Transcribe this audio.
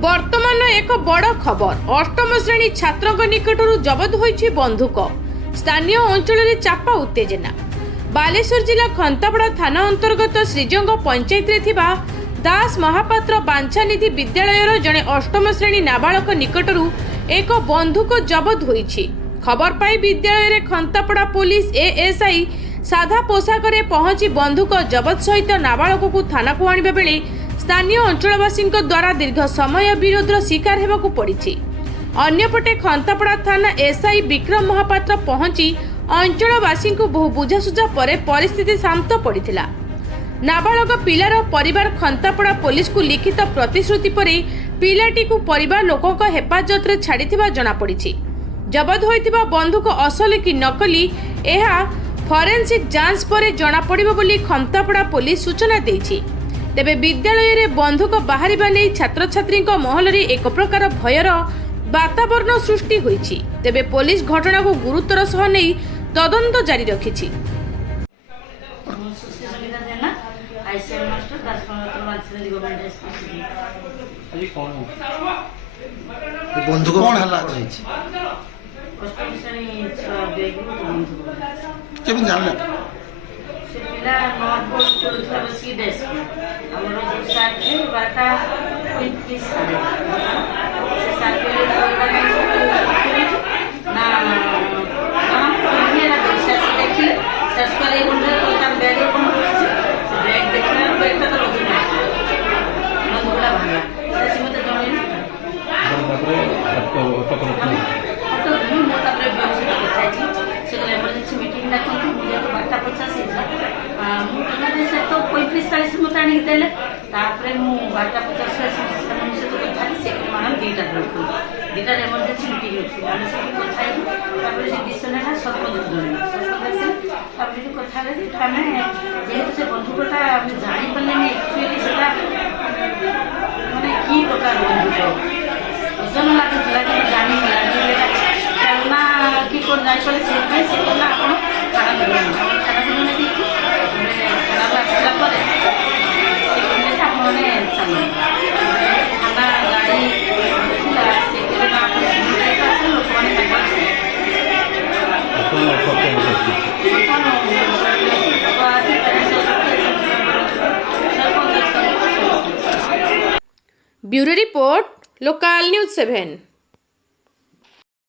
बर्तमान एक बड़ खबर अष्टम श्रेणी छात्र निकटर जबत होइछि बंधुक। स्थानीय अंचल में चापा उत्तेजना। बालेश्वर जिला खंतापड़ा थाना अंतर्गत श्रीजंग पंचायत रे थिबा दास महापात्र बांछानिधि विद्यालयर जड़े अष्टम श्रेणी नाबालक निकटर एक बंधुक जबत होइछि। खबर पाई विद्यालय रे खंतापड़ा पुलिस एएसआई साधा पोशाक रे पहुंची बंधुक जबत सहित नाबालक को थाना को आनिबा बेले स्थानीय अंचलवासी द्वारा दीर्घ समय विरोधर शिकार होगाकू पड़ी। अन्यपटे खंतापड़ा थाना एसआई विक्रम महापात्र पहुंची अंचलवासी बहु बुझासुझा पर परिस्थिति शांत पड़ा। नाबालक पिलार परिवार खंतापड़ा पुलिस को लिखित प्रतिश्रुति पर पिलाटी को परिवार लोकों हेफाजत रे छाड़ी जना पड़ी। जबत होइतिबा बंधुक असल कि नकली यह फॉरेंसिक जांच पर जना पड़िबो बोली खंतापड़ा पुलिस सूचना देछि। तेबे विद्यालय रे बंधुक बाहरिबा नै छात्र छात्री महल रे एक प्रकार भयर वातावरण सृष्टि होइछि। तेबे पुलिस घटना को गुरुतर सह नै तदंत जारी रखिछि। बंधुक कौन हल्ला होइछि केबिन जानले पिला नॉर्थ चलुवा बसी देश हमरो जो साथ है बाटा 35 साल से साल पहले ना हम ये ना दिशा से देखी सर्च करे उनके तो काम बैग को बैग देखना बैग तो रोज ना ना बोला भागा ऐसे मत जणे तो भी मोटा ब्रेक बस बताई से इमरजेंसी मीटिंग ना तो मुझे तो बाटा 50 से तो 35-40 मत आनी देले तापरे मु बाटा 50 से तो खाली से मानम दीटा रखो दीटा इमरजेंसी मीटिंग होछि माने से कथा है तापरे से डिसीजन है सरपंच जने से तापरे जो कथा है थाने जेहेतु से बंधुकता हम जानि पल्ले ने एक्चुअली सेटा माने की प्रकार बंधुक ओजन लागुला कि जानि ना कि कोन जाय पले से ना आपण खाना ब्यूरो रिपोर्ट लोकल न्यूज़ 7।